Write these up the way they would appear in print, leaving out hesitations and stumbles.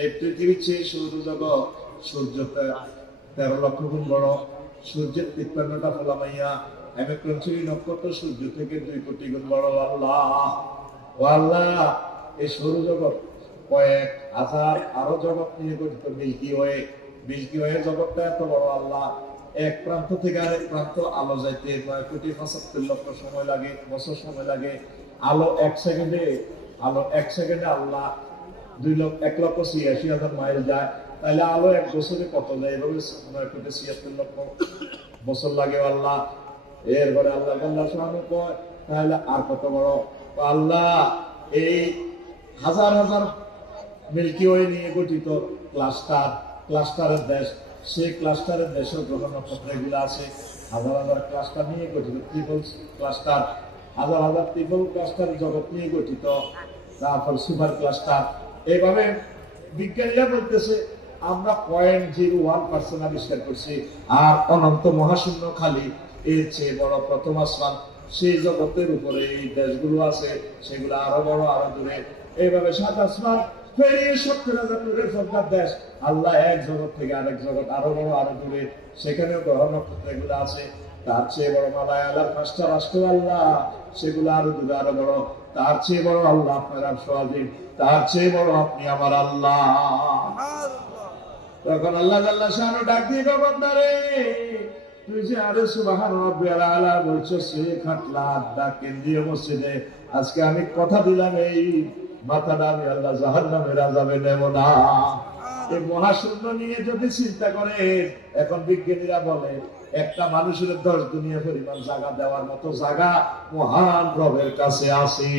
এই পৃথিবীর চেয়ে সৌরজগৎ সূর্য 13 লক্ষ গুণ বড়। সূর্যের 53টা ফলামাইয়া হেমক্রঞ্চুরী নক্ষত্র সূর্য থেকে 2 কোটি গুণ বড়। আল্লাহ ও আল্লাহ, এই সৌরজগৎ কয়েক হাজার আরো জগৎ নিয়ে গঠিত। মিল্কি ওয়ে জগৎটা এত বড় আল্লাহ। এক প্রান্ত থেকে আরেক প্রান্ত আলো যাইতে 9,75,00,000 সময় লাগে, বছর সময় লাগে। আলো এক সেকেন্ডে আল্লাহ 1,86,000 মাইল যায়। তাহলে আলো এক বছরে কত যায়? এভাবে 9,76,00,000 বছর লাগে আল্লাহ। এরপরে আল্লাহ কয় তাহলে আর কত বড় আল্লাহ? এই হাজার হাজার মিল্কি ওয়ে নিয়ে গঠিত ক্লাস্টারের দেশ। সেই ক্লাস্টারের দেশের গ্রহ নক্ষত্র এগুলো আছে। হাজার হাজার ক্লাস্টার নিয়ে গঠিত, ট্রিপল ক্লাস্টার, হাজার হাজার ট্রিপল ক্লাস্টার জগৎ নিয়ে গঠিত। তারপর সুপার ক্লাস্টার। এইভাবে বিজ্ঞানীরা বলতেছে আমরা 0.01% আবিষ্কার করছি। আর অনন্ত মহাশূন্য খালি এর চেয়ে বড় প্রথম আসমান। সেই জগতের উপরে এই দেশগুলো আছে, সেগুলো আরো বড়, আরো দূরে। এইভাবে 7 আসমান পেরিয়ে 70,000 দূরের সরকার দেশ। আল্লাহ এক জগৎ থেকে আরেক জগৎ আরো বড়, আরো দূরে, সেখানেও গ্রহ নক্ষত্র এগুলো আছে। তার চেয়ে বড় মালায়ালার 5টা রাষ্ট্র আল্লাহ, সেগুলো আরো দূরে, আরো বড়। তার চেয়ে বড় আল্লাহ আপনার আরশ আজিম, তার চেয়ে বড় আপনি আমার আল্লাহ। তখন আল্লাহ আল্লাহ শানু ডাক দিয়ে বান্দারে, তুই যে আরে সুবহান রাব্বিয়াল আলা বলছো, সে খাটলা আড্ডা কেন্দ্রীয় মসজিদে আজকে আমি কথা দিলাম এই মাথাটা আমি আল্লাহ জাহান্নামের আযাবে নেব না। এই মহাশূন্য নিয়ে যদি চিন্তা করে, এখন বিজ্ঞানীরা বলে একটা মানুষের 10 দুনিয়া পরিমাণ জায়গা দেওয়ার মতো জায়গা মহান রবের কাছে আছে।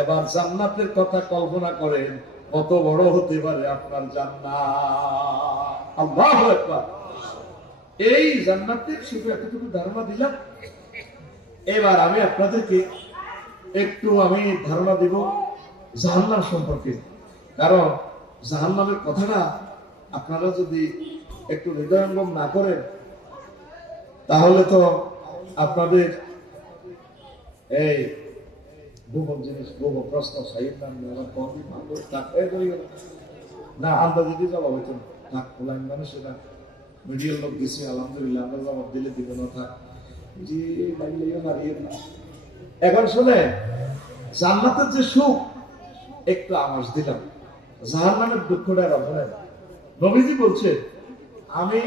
এবার জান্নাতের কথা কল্পনা করেন, কত বড় হতে পারে আপনার জান্নাত। আল্লাহু আকবার। এই জান্নাতের শুধু এতটুকু ধারণা দিলাম। এবার আমি আপনাদেরকে একটু ধারণা দিব জাহান্নাম সম্পর্কে। কারণ জাহান্নামের কথাটা আপনারা যদি একটু হৃদয়ঙ্গম না করেন, তাহলে তো আপনাদের এই গোপন জিনিস, গোপন প্রশ্ন সাহিত্য না আন্দাজে দিয়ে জবাব হইতো না। মানুষ এটা মিডিয়ার লোক দিছে, আলহামদুলিল্লাহ, আমরা জবাব দিলে দিব না। থাক জি লাগলেও হারিয়ে না। এখন শুনে জান্নাতের যে সুখ একটু আভাস দিলাম, জাহান্নামের দুঃখটা রকমের। নবীজি বলছে, আমি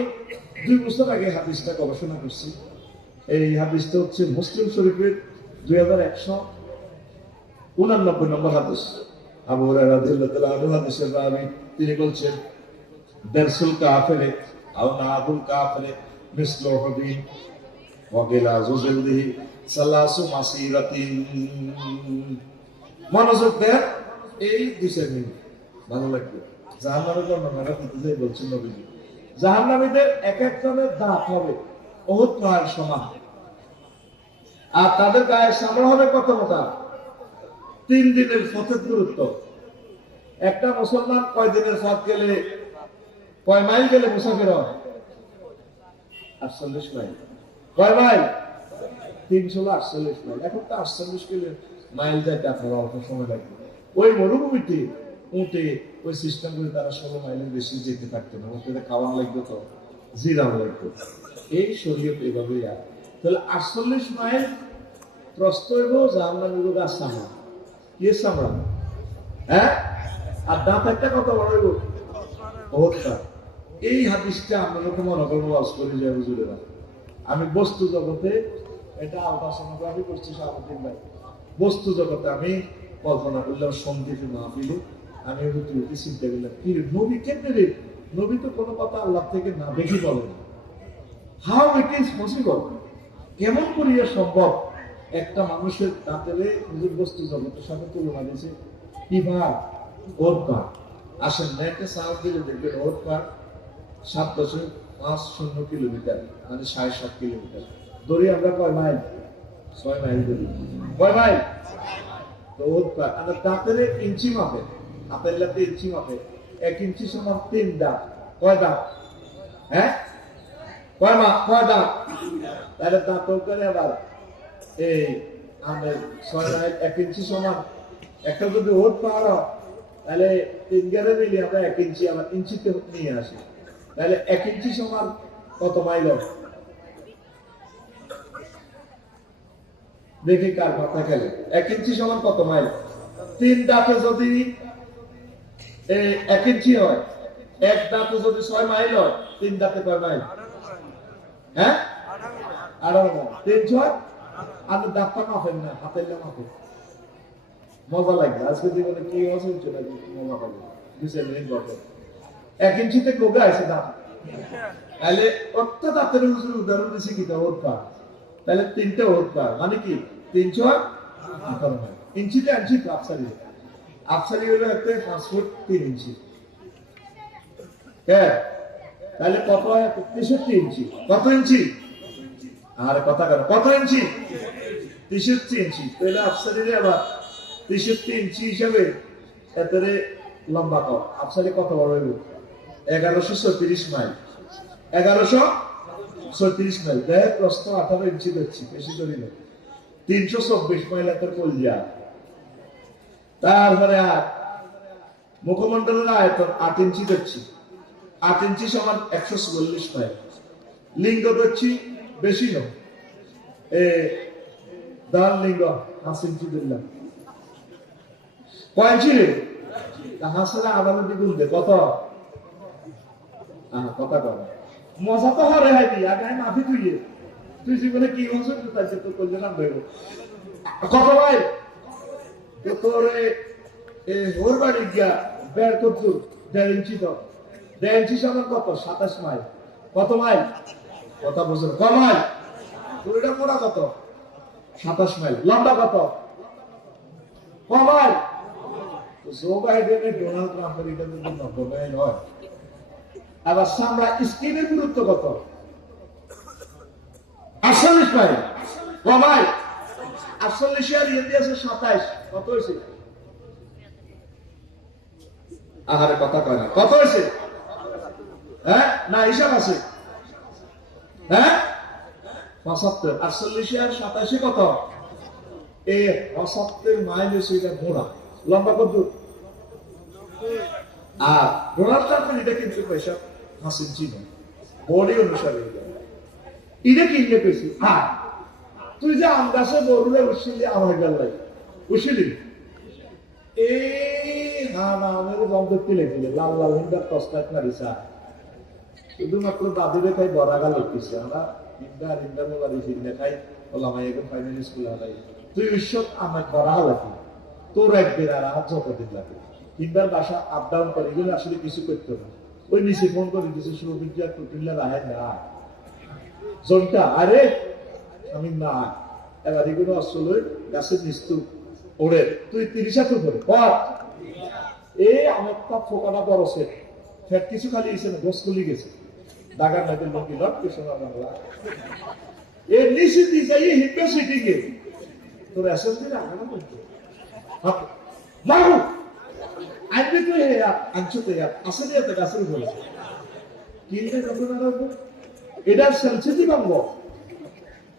2 বছর আগে হাদিসটা গবেষণা করছি। এই হাদিসটা হচ্ছে মুসলিম শরীফের 2189 নম্বর হাদিস। আবু হুরায়রা রাদিয়াল্লাহু তাআলা আনহু হাদিসের রাবী, তিনি বলছেন, দারসুল কাফিরে আও নাবুল কাফিরে মিসলু হুদিন ওয়া গিলাযু জিলদিহি সালাসু মাসিরাতিন। মনোযোগ দেন, এই 2 মিনিট ভালো লাগবে। জাহান্নামের বর্ণনা দিতে যাই বলছেন নবীজি, জাহান্নামীদের এক একজনের দাঁত হবে উহুদ পাহাড় সমান। আর তাদের গায়ের চামড়া হবে কত মোটা? 3 দিনের পথের দূরত্ব। একটা মুসলমান কয় দিনের পথ গেলে, কয় মাইল গেলে মুসাফির হয়? 48 মাইল। কয় মাইল? 348 মাইল। এখন তো 48 মাইল যাইতে আপনার অল্প সময় লাগবে। ওই মরুভূমিতে উঠে ওই সিস্টেম করে তারা 16 মাইলের বেশি যেতে পারতো না। ওদের খাওয়ান লাগতো, তো জিরাম লাগতো। এই শরীয়ত এভাবেই আর। তাহলে 48 মাইল প্রস্ত হইব জাহান্নামীর গাছ চামড়া। কি চামড়া? হ্যাঁ। আর দাঁত একটা কত বড় হইব? বহুতটা। এই হাদিসটা আপনারা তো মনে করবো ওয়াজ করে যায় হুজুরেরা। আমি বস্তু জগতে এটা আলট্রাসোনোগ্রাফি করছি সারাদিন ভাই। বস্তু জগতে আমি কল্পনা করলাম সঙ্গীতে মাহফিলে, আমি উঠে চিন্তা করলাম, কি নবী কেমনে রে? নবী তো কোনো কথা আল্লাহ থেকে না দেখি বলেন। How it is possible? কেমন করিয়া সম্ভব একটা মানুষের দাঁতের নিজের বস্তু জগতের সাথে তুলনা দিয়েছে? কি ভাব ওর পা আসেন নেটে সাউন্ড দিলে দেখবেন ওর পা 7.50 কিলোমিটার, মানে 7.5 কিলোমিটার। ধরি আমরা কয় মাইল? 6 মাইল ধরি। কয় মাইল? তো ওর পা আর দাঁতের ইঞ্চি মাপে, হাতের লাতে ইঞ্চি মাপে। 1 ইঞ্চি সমান 3 দাঁত। কয় দাঁত? হ্যাঁ, কয় দাঁত? তাহলে দাঁত করে আবার এই আমাদের 6 মাইল 1 ইঞ্চি সমান। একটা যদি ওট পাহাড়, তাহলে তিন গেরে মিলিয়ে আমরা 1 ইঞ্চি আবার ইঞ্চিতে নিয়ে আসি, তাহলে 1 ইঞ্চি সমান কত মাইল? দেখি কার মাথা খেলে। 1 ইঞ্চি সমান কত মাইল? 3 দাঁতে যদি 1 ইঞ্চি হয়, 1 দাঁতে যদি 6 মাইল হয়, 3 দাঁতে কয় মাইল? হ্যাঁ, 18 মাইল। 3 6 আর দাঁতটা মাপেন না, হাতের মাপে। মজা লাগবে আজকে জীবনে কি হচ্ছে না, মজা পাবে। 1 ইঞ্চিতে কোগা আছে দাঁত, তাহলে কত দাঁতের উদাহরণ দিচ্ছে কি? ওর পা, তাহলে 3টে ওর পা, মানে কি 3 6 18 মাইল। ইঞ্চিতে আনছি আফসারি, আফসারি হলো একটা 5 ফুট 3 ইঞ্চি। হ্যাঁ, তাহলে কত হয়? 63 ইঞ্চি। কত ইঞ্চি? আর কথা কেন, কত ইঞ্চি? 63 ইঞ্চি। তাহলে আফসারিরে আবার 63 ইঞ্চি হিসাবে এতরে লম্বা কর। আফসারি কত বড় হইব? 1136 মাইল। 1136 মাইল। দেখ প্রশ্ন 18 ইঞ্চি দেখছি, বেশি করি না। 324 মাইল এত কলজা। তারপরে আর মুখমন্ডলের আয়তন 8 ইঞ্চি দেখছি। 8 ইঞ্চি সমান 144 মাইল। লিঙ্গ দেখছি বেশি নয়, দান লিঙ্গ 5 ইঞ্চি দিলাম। কয় ইঞ্চি রে? হাসরা আদালত দ্বিগুণ দে কত? কথা কর, মজা তো হরে হয় দি আগে মাফি তুই জীবনে কি হচ্ছে তাইছে তো করলে না দেব। কত ভাই তো তোরে ওর বাড়ি গিয়া বের করতো 1.5 ইঞ্চি, তো 1.5 ইঞ্চি সমান কত? 27 মাইল। কত মাইল? কথা বুঝলেন? কত মাইল? তোর এটা মোড়া কত? 27 মাইল। লম্বা কত? কত মাইল? জো বাইডেনের ডোনাল্ড ট্রাম্পের এটা যদি 90 মাইল হয়, আবার সামরা স্কিনের দূরত্ব কত? 48 মাইল। কত মাইল? 48 আর ইয়ে দিয়েছে 27। কত হয়েছে? আহারে কথা কয় না, কত হয়েছে? হ্যাঁ না হিসাব আছে? হ্যাঁ 75। 48 আর 27 কত? 75 মাইল হয়েছে। এটা ঘোড়া লম্বা কত? আর ডোনাল্ড ট্রাম্পের এটা কিন্তু পয়সা 5 ইঞ্চি না, বডি অনুসারে এটা কিনলে পেয়েছি। হ্যাঁ, তুই যে আম গাছে বড়ুলে উঠছিলি, আমার গেল উঠছিলি না না আমাদের জমতে লেগেছিল লাল লাল হিন্দার তস্তাত না রিসা, শুধুমাত্র দাদুরে তাই বড়াগা লিখতেছি আমরা। হিন্দা হিন্দা মোলা দিছি দেখাই বললাম এখন ফাইনাল স্কুলে হালাই তুই ঈশ্বর আমার বড়া লাগি তোর একদিন আর আমার যতদিন লাগে। হিন্দার বাসা আপ ডাউন করে, এগুলো আসলে কিছু করতো না। ওই নিচে ফোন করে দিছে সুবিদ্যা টুটিল্লা রাহে না জনটা, আরে আমি না এবার এগুলো আসলে গাছের নিস্তু ওরে তুই 30 করে পর আমার ফোকাটা বড়ছে ফেট কিছু খালি এসে না গোস খুলি গেছে দাগার নাইতে লঙ্গি লট কিছু না বাংলা এর নিচে দিয়ে যাই হিপে সিটিং এ তোর অ্যাসেম্বলি আগানো করতে মারু আজকে তুই আনছো তো আসলে এত গাছের বলে কিনতে কত দাঁড়াবো এটা সেন্সিটিভ অঙ্গ,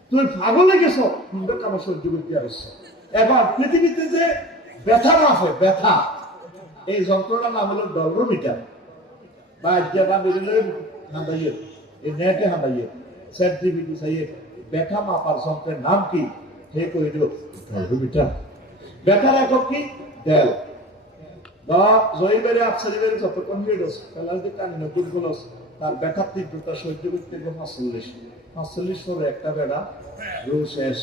তুই পাগলে গেছ কিন্তু আমার সহ্য করতে আসছে। এবার পৃথিবীতে যে ব্যথা মাফে ব্যথা, এই যন্ত্রটার নাম হলো ডলরোমিটার বা বা বেরিয়ে হাঁদাইয়ে এই নেটে হাঁদাইয়ে সেন্টিমিটার চাইয়ে ব্যথা মাপার যন্ত্রের নাম কি? হে কইল ডলরোমিটার। ব্যথার একক কি? ডেল বা জয়ীবারে আপসারিবারে যতক্ষণ হয়ে গেছে খেলার যে কান্না গুলো তার ব্যথার তীব্রতা সহ্য করতে 45 পরে একটা বেড়া রু শেষ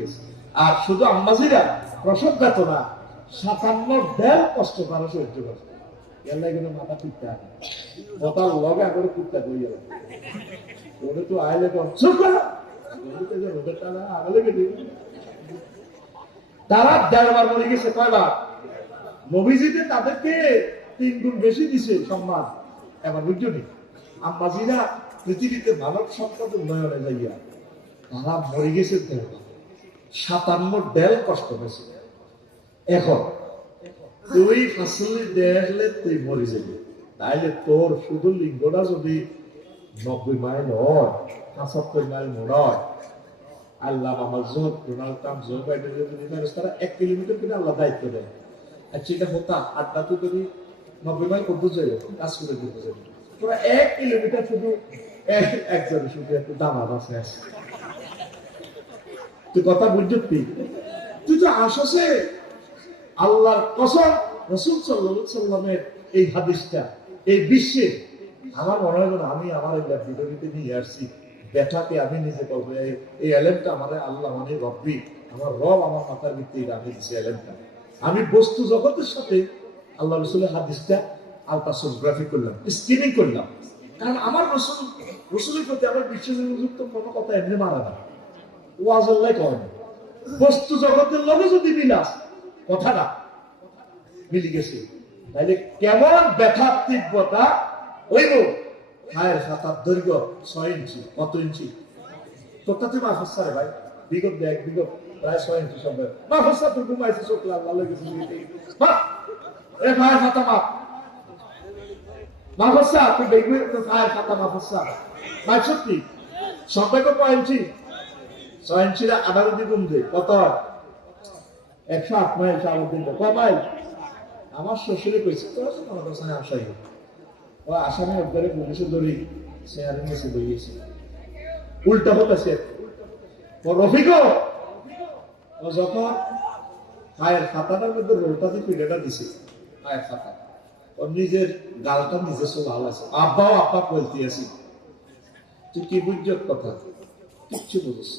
গেছে। আর শুধু আম্মাজিরা প্রসব বেতনা 57 ডেল কষ্ট করা সহ্য করছে। এর এগুলো মাথা পিঠতে আনে কথার লগে আগরে কুত্তা কই গেল ওরে তো আইলে তো চুপ কর রোদের টানা আগলে গেছে। তারা 1.5 বার মরে গেছে। কয়বার? নবীজিতে তাদেরকে 3 গুণ বেশি দিছে সম্মান। এবার বুঝলি আম্মাজিরা পৃথিবীতে মানব সম্পদ উন্নয়নে যাইয়া তারা মরে গেছে 57 ডেল কষ্ট পেয়েছে। এখন তুই ফাসলি দেখলে তুই মরে যাবি, তাইলে তোর শুধু লিঙ্গটা যদি 90 মাইল হয় 75 মাইল নয়, আল্লাহ আমার জোর ডোনাল্ড ট্রাম্প জো বাইডেন যদি তারা 1 কিলোমিটার কিনে আল্লাহ দায়িত্ব দেয় আচ্ছা এটা হতাম 8টা তো করি 90 মাইল করতে যাই কাজ করে দিতে যাই পুরো 1 কিলোমিটার শুধু একজন শুধু একটু দামা আছে তুই কথা বুঝছি তুই তো আসছে আল্লাহর কসম রাসূল সাল্লাল্লাহু আলাইহি সাল্লামের এই হাদিসটা এই বিশ্বে আমার মনে হয় না আমি আমার এই ভিডিওতে নিয়ে আসছি ব্যথাকে আমি নিজে করবো এই এলেমটা আমার আল্লাহ মানে রব্বি আমার রব আমার মাথার ভিত্তিতে আমি দিচ্ছি এলেমটা আমি বস্তু জগতের সাথে আল্লাহ রসুলের হাদিসটা আলট্রাসোনোগ্রাফি করলাম স্ক্রিনিং করলাম কারণ আমার রসুলের প্রতি আমার বিশ্বাসযুক্ত কোনো কথা এমনি মারা না ওয়াজ আল্লাহ করে না বস্তু জগতের লগে যদি মিলাস কথাটা মিলে গেছে তাইলে কেমন ব্যথার তীব্রতা হইব হায়ের খাতার দৈর্ঘ্য 6 ইঞ্চি কত ইঞ্চি তোরটাতে মাফ হচ্ছে রে ভাই বিগত দেখ বিগত প্রায় 6 ইঞ্চি সব মাফ হচ্ছে তুই ঘুমাইছিস চোখ লাল গেছে এ ভাইয়ের খাতা মাফ হচ্ছে তুই দেখবি ভাইয়ের খাতা মাফ হচ্ছে ভাই সত্যি সবাইকে 5 ইঞ্চি 6 ইঞ্চিরা 18 দিয়ে গুণ দেয় কত 108 মাইল চালক দিন কয় মাইল আমার শ্বশুরে কইছে তোর আমার কাছে আসাই ও আসামে একবারে পুলিশে ধরি চেয়ারে নিচে বইয়েছে উল্টা হতেছে ও রফিক ও যখন পায়ের খাতাটার মধ্যে রোলটা দিয়ে পিঠেটা দিছে পায়ের খাতা ও নিজের গালটা নিজে ভালো আছে আব্বাও আব্বা বলতে আছি তুই কি বুঝছ কথা কিচ্ছু বুঝছ